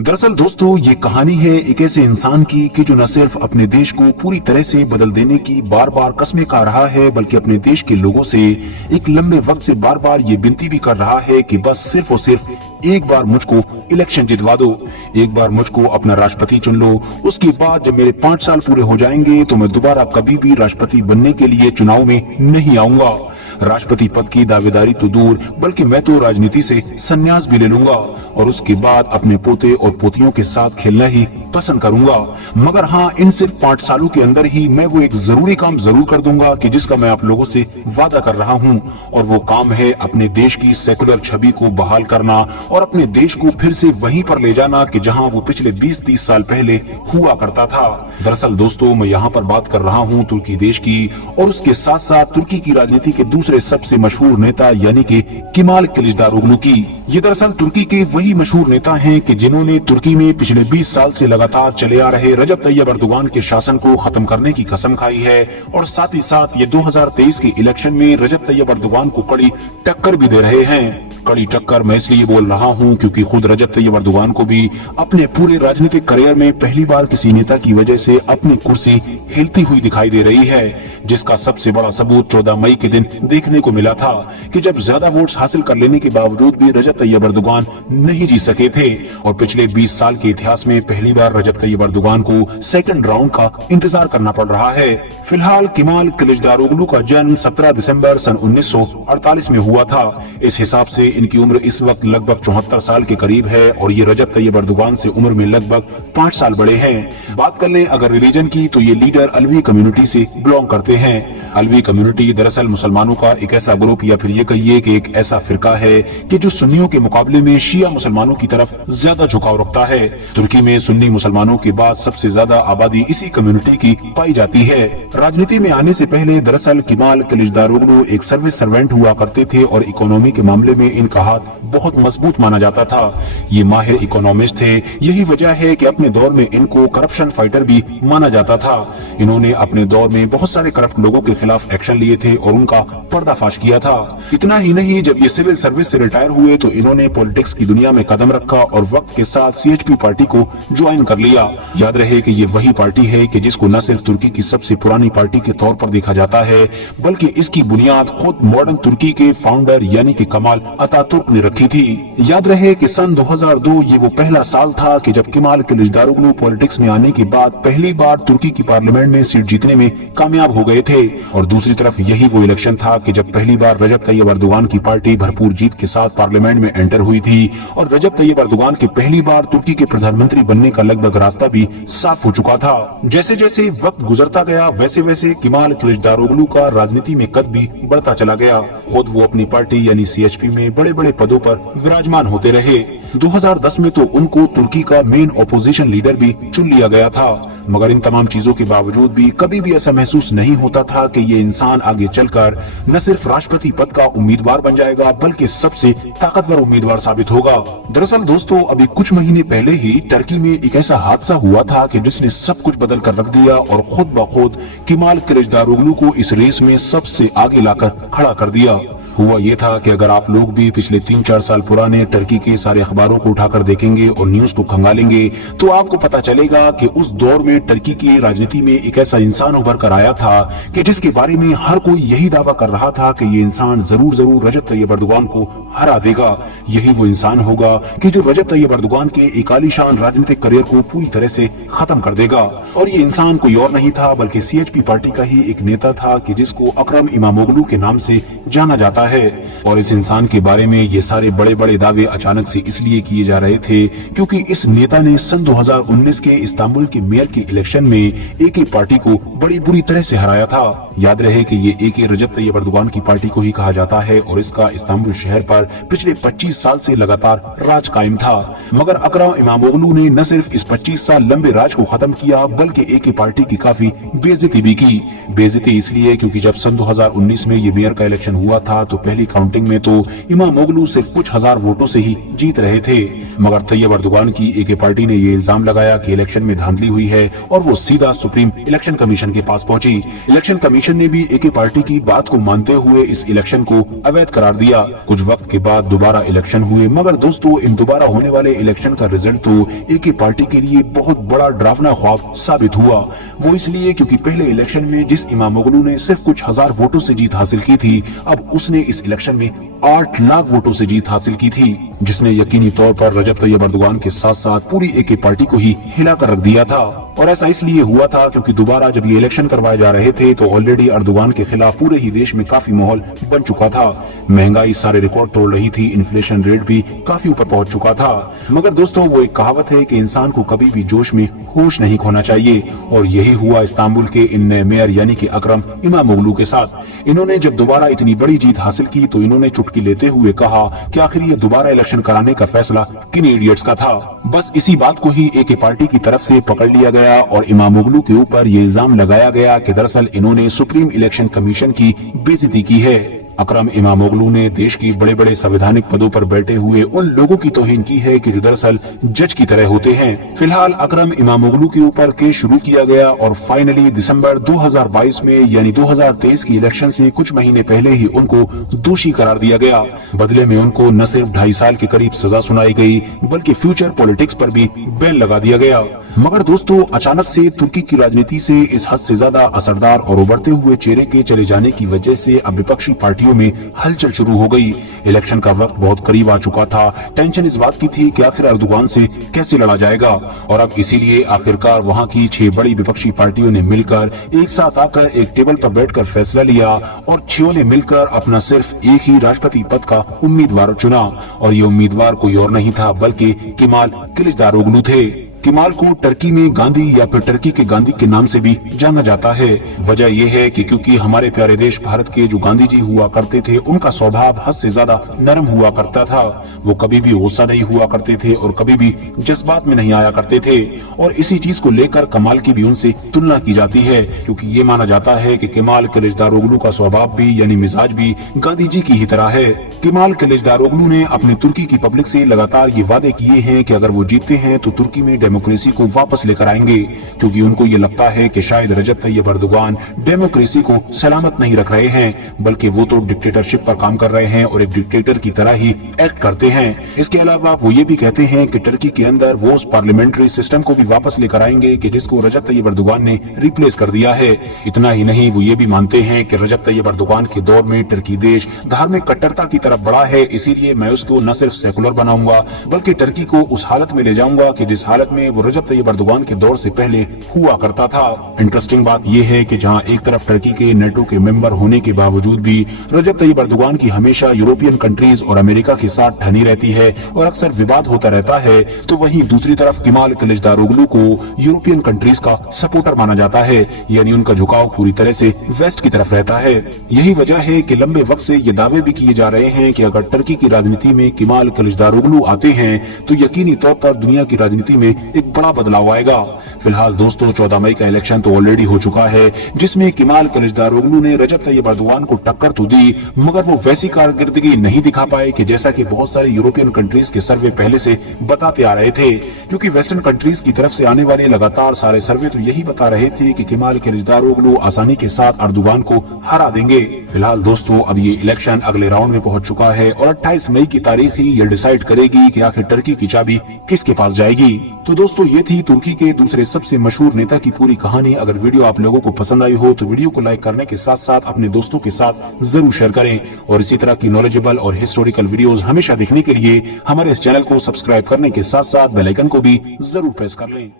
दरअसल दोस्तों ये कहानी है एक ऐसे इंसान की कि जो न सिर्फ अपने देश को पूरी तरह से बदल देने की बार बार कस्में खा रहा है, बल्कि अपने देश के लोगों से एक लंबे वक्त से बार बार ये विनती भी कर रहा है कि बस सिर्फ और सिर्फ एक बार मुझको इलेक्शन जितवा दो, एक बार मुझको अपना राष्ट्रपति चुन लो। उसके बाद जब मेरे 5 साल पूरे हो जाएंगे तो मैं दोबारा कभी भी राष्ट्रपति बनने के लिए चुनाव में नहीं आऊंगा। राष्ट्रपति पद की दावेदारी तो दूर, बल्कि मैं तो राजनीति से संन्यास भी ले लूंगा और उसके बाद अपने पोते और पोतियों के साथ खेलना ही पसंद करूंगा। मगर हाँ, इन सिर्फ 5 सालों के अंदर ही मैं वो एक जरूरी काम जरूर कर दूंगा कि जिसका मैं आप लोगों से वादा कर रहा हूँ, और वो काम है अपने देश की सेकुलर छवि को बहाल करना और अपने देश को फिर से वहीं पर ले जाना कि जहाँ वो पिछले 20-30 साल पहले हुआ करता था। दरअसल दोस्तों, मैं यहाँ पर बात कर रहा हूँ तुर्की देश की, और उसके साथ साथ तुर्की की राजनीति के दूसरे सबसे मशहूर नेता यानी कि केमाल किलिचदारोग्लू की। ये दरअसल तुर्की के वही मशहूर नेता हैं कि जिन्होंने तुर्की में पिछले 20 साल से लगातार चले आ रहे रजब तैयब अर्दोगान के शासन को खत्म करने की कसम खाई है, और साथ ही साथ ये 2023 के इलेक्शन में रजब तैयब अर्दोगान को कड़ी टक्कर भी दे रहे हैं। कड़ी टक्कर मैं इसलिए बोल रहा हूं क्योंकि खुद रजब तैयब अर्दोगान को भी अपने पूरे राजनीतिक करियर में पहली बार किसी नेता की वजह से अपनी कुर्सी हिलती हुई दिखाई दे रही है, जिसका सबसे बड़ा सबूत 14 मई के दिन देखने को मिला था कि जब ज्यादा वोट्स हासिल कर लेने के बावजूद भी रजब तैयब अर्दोगान नहीं जीत सके थे, और पिछले 20 साल के इतिहास में पहली बार रजब तैयब अर्दोगान को सेकंड राउंड का इंतजार करना पड़ रहा है। फिलहाल केमाल किलिचदारोग्लू का जन्म 17 दिसंबर सन 1948 में हुआ था। इस हिसाब से इनकी उम्र इस वक्त लगभग 74 साल के करीब है, और ये रजब तैयब अर्दोगान से उम्र में लगभग 5 साल बड़े हैं। बात कर लें अगर रिलीजन की, तो ये लीडर अलवी कम्युनिटी से बिलोंग करते हैं। अलवी कम्युनिटी दरअसल मुसलमानों का एक ऐसा ग्रुप या फिर ये कहिए कि एक ऐसा फिरका है कि जो सुन्नियों के मुकाबले में शिया मुसलमानों की तरफ ज्यादा झुकाव रखता है। तुर्की में सुन्नी मुसलमानों के बाद सबसे ज्यादा आबादी इसी कम्युनिटी की पाई जाती है। राजनीति में आने से पहले दरअसल केमाल किलिचदारोग्लू एक सर्विस सर्वेंट हुआ करते थे, और इकोनॉमी के मामले में इनका हाथ बहुत मजबूत माना जाता था। ये माहिर इकोनॉमिस्ट थे, यही वजह है कि अपने दौर में इनको करप्शन फाइटर भी माना जाता था। इन्होंने अपने दौर में बहुत सारे करप्ट लोगों के खिलाफ एक्शन लिए थे और उनका पर्दाफाश किया था। इतना ही नहीं, जब ये सिविल सर्विस से रिटायर हुए तो इन्होंने पॉलिटिक्स की दुनिया में कदम रखा और वक्त के साथ CHP पार्टी को ज्वाइन कर लिया। याद रहे कि ये वही पार्टी है कि जिसको न सिर्फ तुर्की की सबसे पुरानी पार्टी के तौर पर देखा जाता है, बल्कि इसकी बुनियाद खुद मॉडर्न तुर्की के फाउंडर यानी कि कमाल अतातुर्क ने रखी थी। याद रहे कि सन 2002 ये वो पहला साल था कि जब केमाल किलिचदारोग्लू पॉलिटिक्स में आने के बाद पहली बार तुर्की की पार्लियामेंट में सीट जीतने में कामयाब हो गए थे, और दूसरी तरफ यही वो इलेक्शन था कि जब पहली बार रजब तैयब अर्दोगान की पार्टी भरपूर जीत के साथ पार्लियामेंट में एंटर हुई थी, और रजब तैयब अर्दोगान के पहली बार तुर्की के प्रधानमंत्री बनने का लगभग रास्ता भी साफ हो चुका था। जैसे जैसे वक्त गुजरता गया वैसे वैसे केमाल किलिचदारोग्लू का राजनीति में कद भी बढ़ता चला गया। खुद वो अपनी पार्टी यानी CHP में बड़े बड़े पदों पर विराजमान होते रहे। 2010 में तो उनको तुर्की का मेन ऑपोजिशन लीडर भी चुन लिया गया था। मगर इन तमाम चीजों के बावजूद भी कभी भी ऐसा महसूस नहीं होता था कि ये इंसान आगे चलकर न सिर्फ राष्ट्रपति पद का उम्मीदवार बन जाएगा, बल्कि सबसे ताकतवर उम्मीदवार साबित होगा। दरअसल दोस्तों, अभी कुछ महीने पहले ही टर्की में एक ऐसा हादसा हुआ था कि जिसने सब कुछ बदल कर रख दिया और खुद ब खुद केमाल किलिचदारोग्लू को इस रेस में सबसे आगे लाकर खड़ा कर दिया। हुआ ये था कि अगर आप लोग भी पिछले 3-4 साल पुराने टर्की के सारे अखबारों को उठाकर देखेंगे और न्यूज को खंगालेंगे, तो आपको पता चलेगा कि उस दौर में टर्की की राजनीति में एक ऐसा इंसान उभर कर आया था कि जिसके बारे में हर कोई यही दावा कर रहा था कि ये इंसान जरूर जरूर रजब तैयब अर्दोगान को हरा देगा। यही वो इंसान होगा कि जो रजब तैयब अर्दोगान के एक आलीशान राजनीतिक करियर को पूरी तरह से खत्म कर देगा। और ये इंसान कोई और नहीं था बल्कि CHP पार्टी का ही एक नेता था कि जिसको अकरम इमामोगलू के नाम से जाना जाता है। और इस इंसान के बारे में ये सारे बड़े बड़े दावे अचानक से इसलिए किए जा रहे थे क्योंकि इस नेता ने सन 2019 के इस्तांबुल के मेयर के इलेक्शन में AK पार्टी को बड़ी बुरी तरह से हराया था। याद रहे कि ये AK रजब तैयब अर्दोगान की पार्टी को ही कहा जाता है, और इसका इस्तांबुल शहर पर पिछले 25 साल से लगातार राज कायम था। मगर अकरम इमामोगलू ने न सिर्फ इस 25 साल लंबे राज को खत्म किया, बल्कि AK पार्टी की काफी बेइज्जती भी की। बेइज्जती इसलिए क्योंकि जब सन 2019 में ये मेयर का इलेक्शन हुआ था तो पहली काउंटिंग में तो इमामोगलू सिर्फ कुछ हजार वोटों से ही जीत रहे थे। मगर तैयब अर्दोगान की एके पार्टी ने ये इल्जाम लगाया कि इलेक्शन में धांधली हुई है और वो सीधा सुप्रीम इलेक्शन कमीशन के पास पहुंची। इलेक्शन कमीशन ने भी एके पार्टी की बात को मानते हुए इस इलेक्शन को अवैध करार दिया। कुछ वक्त के बाद दोबारा इलेक्शन हुए, मगर दोस्तों इन दोबारा होने वाले इलेक्शन का रिजल्ट तो एके पार्टी के लिए बहुत बड़ा डरावना ख्वाब साबित हुआ। वो इसलिए क्योंकि पहले इलेक्शन में जिस इमामोगलू ने सिर्फ कुछ हजार वोटों से जीत हासिल की थी, अब उसने इस इलेक्शन में 8 लाख वोटों से जीत हासिल की थी, जिसने यकीनी तौर पर रजब तैयब अर्दोगान के साथ साथ पूरी एके पार्टी को ही हिलाकर रख दिया था। और ऐसा इसलिए हुआ था क्योंकि दोबारा जब ये इलेक्शन करवाए जा रहे थे तो ऑलरेडी अर्दोगान के खिलाफ पूरे ही देश में काफी माहौल बन चुका था। महंगाई सारे रिकॉर्ड तोड़ रही थी, इन्फ्लेशन रेट भी काफी ऊपर पहुंच चुका था। मगर दोस्तों वो एक कहावत है कि इंसान को कभी भी जोश में होश नहीं खोना चाहिए, और यही हुआ इस्तांबुल के इन नए मेयर यानी कि अकरम इमामोगलू के साथ। इन्होंने जब दोबारा इतनी बड़ी जीत हासिल की तो इन्होंने चुटकी लेते हुए कहा कि आखिर ये दोबारा इलेक्शन कराने का फैसला किन इडियट्स का था। बस इसी बात को ही एके पार्टी की तरफ से पकड़ लिया गया और इमामोगलू के ऊपर ये इल्जाम लगाया गया कि दरअसल इन्होंने सुप्रीम इलेक्शन कमीशन की बेइज्जती की है। अकरम इमामोगलू ने देश की बड़े बड़े संवैधानिक पदों पर बैठे हुए उन लोगों की तौहीन की है कि जो दरअसल जज की तरह होते हैं। फिलहाल अकरम इमामोगलू के ऊपर केस शुरू किया गया और फाइनली दिसंबर 2022 में यानी 2023 की इलेक्शन से कुछ महीने पहले ही उनको दोषी करार दिया गया। बदले में उनको न सिर्फ 2.5 साल के करीब सजा सुनाई गई बल्कि फ्यूचर पॉलिटिक्स पर भी बैन लगा दिया गया। मगर दोस्तों अचानक से तुर्की की राजनीति से इस हद से ज्यादा असरदार और उभरते हुए चेहरे के चले जाने की वजह से अब विपक्षी पार्टियों में हलचल शुरू हो गई। इलेक्शन का वक्त बहुत करीब आ चुका था। टेंशन इस बात की थी कि आखिर अर्दोगान से कैसे लड़ा जाएगा, और अब इसीलिए आखिरकार वहां की 6 बड़ी विपक्षी पार्टियों ने मिलकर एक साथ आकर एक टेबल पर बैठकर फैसला लिया और 6 ने मिलकर अपना सिर्फ एक ही राष्ट्रपति पद का उम्मीदवार चुना, और ये उम्मीदवार कोई और नहीं था बल्कि केमाल किलिचदारोग्लू थे। केमाल को टर्की में गांधी या फिर टर्की के गांधी के नाम से भी जाना जाता है। वजह यह है कि क्योंकि हमारे प्यारे देश भारत के जो गांधी जी हुआ करते थे उनका स्वभाव हद से ज्यादा नरम हुआ करता था। वो कभी भी गुस्सा नहीं हुआ करते थे और कभी भी जज्बात में नहीं आया करते थे, और इसी चीज को लेकर कमाल की भी उनसे तुलना की जाती है, क्योंकि ये माना जाता है कि केमाल किलिचदारोग्लू का स्वभाव भी यानी मिजाज भी गांधी जी की ही तरह है। केमाल किलिचदारोग्लू ने अपनी तुर्की की पब्लिक से लगातार ये वादे किए हैं कि अगर वो जीतते हैं तो तुर्की में डेमोक्रेसी को वापस लेकर आएंगे, क्योंकि उनको ये लगता है कि शायद रजब तैयब अर्दोगान डेमोक्रेसी को सलामत नहीं रख रहे हैं बल्कि वो तो डिक्टेटरशिप पर काम कर रहे हैं और एक डिक्टेटर की तरह ही एक्ट करते हैं। इसके अलावा वो ये भी कहते हैं कि टर्की के अंदर वो उस पार्लियामेंट्री सिस्टम को भी वापस लेकर आएंगे कि जिसको रजब तैयब अर्दोगान ने रिप्लेस कर दिया है। इतना ही नहीं, वो ये भी मानते हैं कि रजब तैयब अर्दोगान के दौर में टर्की देश धार्मिक कट्टरता की तरफ बढ़ा है, इसीलिए मैं उसको न सिर्फ सेकुलर बनाऊंगा बल्कि टर्की को उस हालत में ले जाऊंगा कि जिस हालत में वो रजब तैयब अर्दोगान के दौर से पहले हुआ करता था। इंटरेस्टिंग बात यह है कि जहां एक तरफ टर्की के नेटो के मेंबर होने के बावजूद भी रजब तैयब अर्दोगान की हमेशा यूरोपियन कंट्रीज और अमेरिका के साथ ठहनी रहती है और अक्सर विवाद होता रहता है, तो वहीं दूसरी तरफ केमाल किलिचदारोग्लू को यूरोपियन कंट्रीज का सपोर्टर माना जाता है, यानी उनका झुकाव पूरी तरह से वेस्ट की तरफ रहता है। यही वजह है कि लंबे वक्त से ये दावे भी किए जा रहे हैं कि अगर टर्की की राजनीति में केमाल किलिचदारोग्लू आते हैं तो यकीनी तौर पर दुनिया की राजनीति में एक बड़ा बदलाव आएगा। फिलहाल दोस्तों 14 मई का इलेक्शन तो ऑलरेडी हो चुका है, जिसमें केमाल किलिचदारोग्लू ने रजब तैयब अर्दोगान को टक्कर तो दी, मगर वो वैसी कारकर्दगी नहीं दिखा पाए कि जैसा कि बहुत सारे यूरोपियन कंट्रीज के सर्वे पहले से बताते आ रहे थे, क्योंकि वेस्टर्न कंट्रीज की तरफ से आने वाले लगातार सारे सर्वे तो यही बता रहे थे कि केमाल किलिचदारोग्लू आसानी के साथ अर्दोगान को हरा देंगे। फिलहाल दोस्तों अब ये इलेक्शन अगले राउंड में पहुंच चुका है और 28 मई की तारीख ही ये डिसाइड करेगी कि आखिर टर्की की चाबी किसके पास जाएगी। तो दोस्तों ये थी तुर्की के दूसरे सबसे मशहूर नेता की पूरी कहानी। अगर वीडियो आप लोगों को पसंद आई हो तो वीडियो को लाइक करने के साथ साथ अपने दोस्तों के साथ जरूर शेयर करें, और इसी तरह की नॉलेजेबल और हिस्टोरिकल वीडियोस हमेशा देखने के लिए हमारे इस चैनल को सब्सक्राइब करने के साथ साथ बेल आइकन को भी जरूर प्रेस कर लें।